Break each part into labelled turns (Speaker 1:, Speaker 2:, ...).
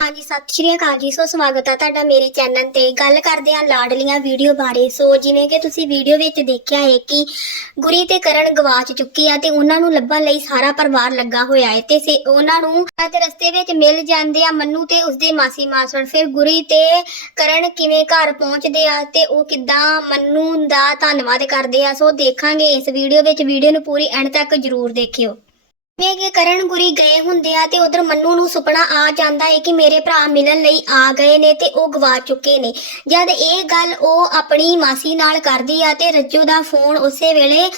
Speaker 1: ਹਾਂਜੀ, ਸਤਿ ਸ਼੍ਰੀ ਅਕਾਲ ਜੀ। ਸੋ ਸਵਾਗਤ ਹੈ ਤੁਹਾਡਾ ਮੇਰੇ ਚੈਨਲ ਤੇ। ਗੱਲ ਕਰਦੇ ਹਾਂ ਲਾਡਲੀਆਂ ਵੀਡੀਓ ਬਾਰੇ। ਸੋ ਜਿਵੇਂ ਕਿ ਤੁਸੀਂ ਵੀਡੀਓ ਵਿੱਚ ਦੇਖਿਆ ਹੈ ਕਿ ਗੁਰੀ ਤੇ ਕਰਨ ਗਵਾਚ ਚੁੱਕੀ ਆ ਤੇ ਉਹਨਾਂ ਨੂੰ ਲੱਭਣ ਲਈ ਸਾਰਾ ਪਰਿਵਾਰ ਲੱਗਾ ਹੋਇਆ ਹੈ ਤੇ ਸੇ ਉਹਨਾਂ ਨੂੰ ਤੇ ਰਸਤੇ ਵਿੱਚ ਮਿਲ ਜਾਂਦੇ ਆ ਮੰਨੂ ਤੇ ਉਸਦੇ ਮਾਸੀ ਮਾਸੜ। ਫਿਰ ਗੁਰੀ ਤੇ ਕਰਨ ਕਿਵੇਂ ਘਰ ਪਹੁੰਚਦੇ ਆ ਤੇ ਉਹ ਕਿੱਦਾਂ ਮੰਨੂ ਦਾ ਧੰਨਵਾਦ ਕਰਦੇ ਆ। ਸੋ ਦੇਖਾਂਗੇ ਇਸ ਵੀਡੀਓ ਵਿੱਚ। ਵੀਡੀਓ ਨੂੰ ਪੂਰੀ ਐਂਡ ਤੱਕ ਜਰੂਰ ਦੇਖਿਓ। ਜਿਵੇਂ ਕਿ ਕਰਨ ਗੁਰੀ ਗਏ ਹੁੰਦੇ ਆ ਤੇ ਉਧਰ ਮੰਨੂ ਨੂੰ ਸੁਪਨਾ ਆ ਜਾਂਦਾ ਹੈ ਕਿ ਮੇਰੇ ਭਰਾ ਮਿਲਣ ਲਈ ਆ ਗਏ ਨੇ ਤੇ ਉਹ ਗਵਾ ਚੁੱਕੇ ਨੇ। ਜਦ ਇਹ ਗੱਲ ਉਹ ਆਪਣੀ ਮਾਸੀ ਨਾਲ ਕਰਦੀ ਆ ਤੇ ਰੱਜੂ ਦਾ ਫੋਨ ਉਸੇ ਵੇਲੇ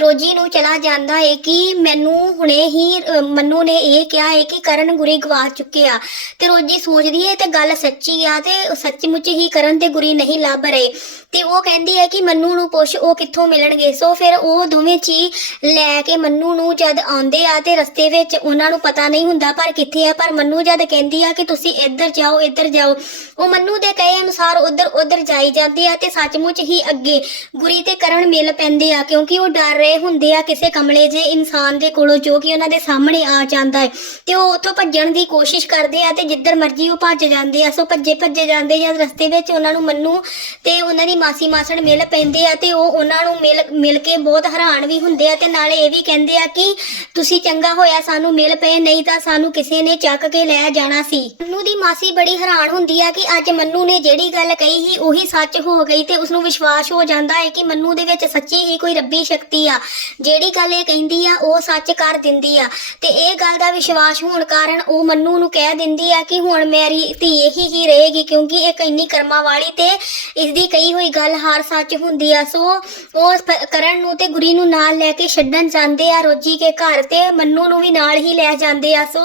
Speaker 1: ਰੋਜੀ ਨੂੰ ਚਲਾ ਜਾਂਦਾ ਹੈ ਕਿ ਮੈਨੂੰ ਹੁਣੇ ਹੀ ਮੰਨੂ ਨੇ ਇਹ ਕਿਹਾ ਹੈ ਕਿ ਕਰਨ ਗੁਰੀ ਗਵਾ ਚੁੱਕੇ ਆ। ਤੇ ਰੋਜੀ ਸੋਚਦੀ ਹੈ ਤੇ ਗੱਲ ਸੱਚੀ ਆ ਤੇ ਸੱਚਮੁੱਚ ਹੀ ਕਰਨ ਤੇ ਗੁਰੀ ਨਹੀਂ ਲੱਭ ਰਹੇ। ਤੇ ਉਹ ਕਹਿੰਦੀ ਹੈ ਕਿ ਮੰਨੂ ਨੂੰ ਪੁੱਛ ਉਹ ਕਿੱਥੋਂ ਮਿਲਣਗੇ। ਸੋ ਫਿਰ ਉਹ ਦੋਵੇਂ ਚੀ ਲੈ ਕੇ ਮੰਨੂ ਨੂੰ ਜਦ ਆਉਂਦੇ ਆ ਤੇ ਰਸਤੇ ਵਿੱਚ ਉਹਨਾਂ ਨੂੰ ਪਤਾ ਨਹੀਂ ਹੁੰਦਾ ਪਰ ਕਿੱਥੇ ਆ, ਪਰ ਮੰਨੂ ਜਦ ਕਹਿੰਦੀ ਆ ਕਿ ਤੁਸੀਂ ਇੱਧਰ ਜਾਓ ਇੱਧਰ ਜਾਓ। ਉਹ ਮੰਨੂ ਦੇ ਕਹੇ ਅਨੁਸਾਰ ਉੱਧਰ ਉੱਧਰ ਜਾਈ ਜਾਂਦੇ ਆ ਤੇ ਸੱਚਮੁੱਚ ਹੀ ਅੱਗੇ ਗੁਰੀ ਤੇ ਕਰਨ ਮਿਲ ਪੈਂਦੇ ਆ, ਕਿਉਂਕਿ ਉਹ ਡਰ ਰਹੇ ਹੁੰਦੇ ਆ ਕਿਸੇ ਕਮਲੇ ਜੇ ਇਨਸਾਨ ਦੇ ਕੋਲੋਂ ਜੋ ਕਿ ਉਹਨਾਂ ਦੇ ਸਾਹਮਣੇ ਆ ਜਾਂਦਾ ਹੈ। ਤੇ ਉਹ ਉੱਥੋਂ ਭੱਜਣ ਦੀ ਕੋਸ਼ਿਸ਼ ਕਰਦੇ ਆ ਤੇ ਜਿੱਧਰ ਮਰਜ਼ੀ ਉਹ ਭੱਜ ਜਾਂਦੇ ਆ। ਸੋ ਭੱਜੇ ਭੱਜੇ ਜਾਂਦੇ ਜਦ ਰਸਤੇ ਵਿੱਚ ਉਹਨਾਂ ਨੂੰ ਮੰਨੂ ਤੇ ਉਹਨਾਂ ਦੀ ਮਾਸੀ ਮਾਸੜ ਮਿਲ ਪੈਂਦੇ ਆ ਤੇ ਉਹ ਉਹਨਾਂ ਨੂੰ ਮਿਲ ਮਿਲ ਕੇ ਬਹੁਤ ਹੈਰਾਨ ਵੀ ਹੁੰਦੇ ਆ ਤੇ ਨਾਲੇ ਇਹ ਵੀ ਕਹਿੰਦੇ ਆ ਕਿ ਤੁਸੀਂ ਚੰਗਾ ਹੋਇਆ ਸਾਨੂੰ ਮਿਲ ਪਏ, ਨਹੀਂ ਤਾਂ ਸਾਨੂੰ ਕਿਸੇ ਨੇ ਚੱਕ ਕੇ ਲੈ ਜਾਣਾ ਸੀ। ਮੰਨੂ ਦੀ ਮਾਸੀ ਬੜੀ ਹੈਰਾਨ ਹੁੰਦੀ ਆ ਕਿ ਅੱਜ ਮੰਨੂ ਨੇ ਜਿਹੜੀ ਗੱਲ ਕਹੀ ਸੀ, ਉਹੀ ਸੱਚ ਹੋ ਗਈ ਤੇ ਉਸ ਨੂੰ ਵਿਸ਼ਵਾਸ ਹੋ ਜਾਂਦਾ ਹੈ ਕਿ ਮੰਨੂ ਦੇ ਵਿੱਚ ਸੱਚੀ ਹੀ ਕੋਈ ਰੱਬੀ ਸ਼ਕਤੀ ਆ। ਜਿਹੜੀ ਗੱਲ ਇਹ ਕਹਿੰਦੀ ਆ, ਉਹ ਸੱਚ ਕਰ ਦਿੰਦੀ ਆ। ਤੇ ਇਹ ਗੱਲ ਦਾ ਵਿਸ਼ਵਾਸ ਹੋਣ ਕਾਰਨ ਉਹ ਮੰਨੂ ਨੂੰ ਕਹਿ ਦਿੰਦੀ ਆ ਕਿ ਹੁਣ ਮੇਰੀ ਧੀ ਇਹੀ ਹੀ ਰਹੇਗੀ, ਕਿਉਂਕਿ ਇਹ ਇੰਨੀ ਕਰਮਾਂ ਵਾਲੀ ਤੇ ਇਸ ਦੀ ਕਹੀ ਹੋਈ ਗੱਲ ਹਾਰ ਸੱਚ ਹੁੰਦੀ ਆ। ਸੋ ਉਹ ਕਰਨ ਨੂੰ ਤੇ ਗੁਰੀ ਨੂੰ ਨਾਲ ਲੈ ਕੇ ਛੱਡਣ ਜਾਂਦੇ ਆ ਰੋਜੀ ਕੇ ਘਰ ਤੇ ਮੰਨੂ ਨੂੰ ਵੀ ਨਾਲ ਹੀ ਲੈ ਜਾਂਦੇ ਆ। ਸੋ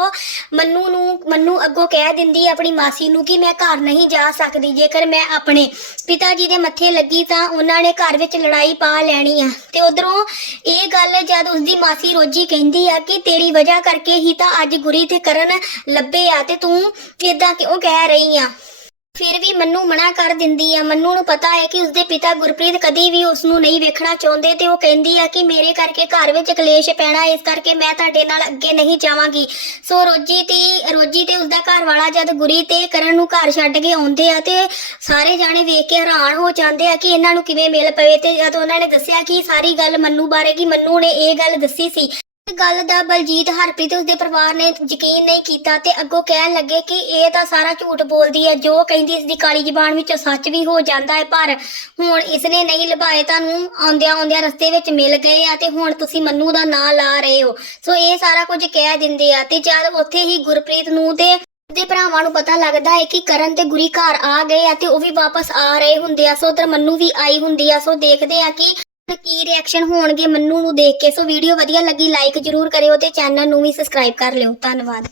Speaker 1: ਮੰਨੂ ਨੂੰ, ਮੰਨੂ ਅੱਗੋਂ ਕਹਿ ਦਿੰਦੀ ਆਪਣੀ ਮਾਸੀ ਨੂੰ ਕਿ ਮੈਂ ਘਰ ਨਹੀਂ ਜਾ ਸਕਦੀ, ਜੇਕਰ ਮੈਂ ਆਪਣੇ ਪਿਤਾ ਜੀ ਦੇ ਮੱਥੇ ਲੱਗੀ ਤਾਂ ਉਹਨਾਂ ਨੇ ਘਰ ਵਿੱਚ ਲੜਾਈ ਪਾ ਲੈਣੀ ਆ। ਤੇ ਉਧਰੋਂ ਇਹ ਗੱਲ ਜਦ ਉਸਦੀ ਮਾਸੀ ਰੋਜੀ ਕਹਿੰਦੀ ਆ ਕਿ ਤੇਰੀ ਵਜ੍ਹਾ ਕਰਕੇ ਹੀ ਤਾਂ ਅੱਜ ਗੁਰੀ ਤੇ ਕਰਨ ਲੱਭੇ ਆ ਤੇ ਤੂੰ ਇਦਾਂ ਕਿਉਂ ਕਹਿ ਰਹੀ ਆ? ਫਿਰ ਵੀ ਮੰਨੂ ਮਨਾ ਕਰ ਦਿੰਦੀ ਆ। ਮੰਨੂ ਨੂੰ ਪਤਾ ਹੈ ਕਿ ਉਸਦੇ ਪਿਤਾ ਗੁਰਪ੍ਰੀਤ ਕਦੀ ਵੀ ਉਸ ਨੂੰ ਨਹੀਂ ਵੇਖਣਾ ਚਾਹੁੰਦੇ ਤੇ ਉਹ ਕਹਿੰਦੀ ਆ ਕਿ ਮੇਰੇ ਕਰਕੇ ਘਰ ਵਿੱਚ ਕਲੇਸ਼ ਪੈਣਾ, ਇਸ ਕਰਕੇ ਮੈਂ ਤੁਹਾਡੇ ਨਾਲ ਅੱਗੇ ਨਹੀਂ ਜਾਵਾਂਗੀ। ਸੋ ਰੋਜੀ ਤੇ ਰੋਜੀ ਤੇ ਉਸਦਾ ਘਰ ਵਾਲਾ ਜਦ ਗੁਰੀ ਤੇ ਕਰਨ ਨੂੰ ਘਰ ਛੱਡ ਕੇ ਆਉਂਦੇ ਆ ਤੇ ਸਾਰੇ ਜਾਣੇ ਵੇਖ ਕੇ ਹੈਰਾਨ ਹੋ ਜਾਂਦੇ ਆ ਕਿ ਇਹਨਾਂ ਨੂੰ ਕਿਵੇਂ ਮਿਲ ਪਵੇ ਤੇ ਜਦ ਉਹਨਾਂ ਨੇ ਦੱਸਿਆ ਕਿ ਸਾਰੀ ਗੱਲ ਮੰਨੂ ਬਾਰੇ, ਕਿ ਮੰਨੂ ਨੇ ਇਹ ਗੱਲ ਦੱਸੀ ਸੀ। ਗੱਲ ਦਾ ਬਲਜੀਤ ਹਰਪ੍ਰੀਤ ਉਸਦੇ ਪਰਿਵਾਰ ਨੇ ਯਕੀਨ ਨਹੀਂ ਕੀਤਾ ਤੇ ਅੱਗੋਂ ਕਹਿਣ ਲੱਗੇ ਕਿ ਇਹ ਤਾਂ ਸਾਰਾ ਝੂਠ ਬੋਲਦੀ ਹੈ, ਜੋ ਕਹਿੰਦੀ ਇਸ ਦੀ ਕਾਲੀ ਜ਼ਬਾਨ ਵਿੱਚੋਂ ਸੱਚ ਵੀ ਹੋ ਜਾਂਦਾ ਹੈ, ਪਰ ਹੁਣ ਇਸਨੇ ਨਹੀਂ ਲਭਾਏ ਤੁਹਾਨੂੰ ਆਉਂਦਿਆਂ ਆਉਂਦਿਆਂ ਰਸਤੇ ਵਿੱਚ ਮਿਲ ਗਏ ਆ ਤੇ ਹੁਣ ਤੁਸੀਂ ਮੰਨੂ ਦਾ ਨਾਂ ਲਾ ਰਹੇ ਹੋ। ਸੋ ਇਹ ਸਾਰਾ ਕੁਝ ਕਹਿ ਦਿੰਦੇ ਆ ਤੇ ਜਦ ਉੱਥੇ ਹੀ ਗੁਰਪ੍ਰੀਤ ਨੂੰ ਤੇ ਦੇ ਭਰਾਵਾਂ ਨੂੰ ਪਤਾ ਲੱਗਦਾ ਹੈ ਕਿ ਕਰਨ ਤੇ ਗੁਰੀ ਘਰ ਆ ਗਏ ਆ ਤੇ ਉਹ ਵੀ ਵਾਪਸ ਆ ਰਹੇ ਹੁੰਦੇ ਆ, ਸੋ ਉਧਰ ਮੰਨੂ ਵੀ ਆਈ ਹੁੰਦੀ ਆ, ਸੋ ਦੇਖਦੇ ਆ ਕਿ ਕੀ ਰਿਐਕਸ਼ਨ ਹੋਣਗੇ ਮੰਨੂ ਨੂੰ ਦੇਖ ਕੇ। ਸੋ ਵੀਡੀਓ ਵਧੀਆ ਲੱਗੀ ਲਾਈਕ ਜਰੂਰ ਕਰਿਓ ਤੇ ਚੈਨਲ ਨੂੰ ਵੀ ਸਬਸਕ੍ਰਾਈਬ ਕਰ ਲਿਓ। ਧੰਨਵਾਦ।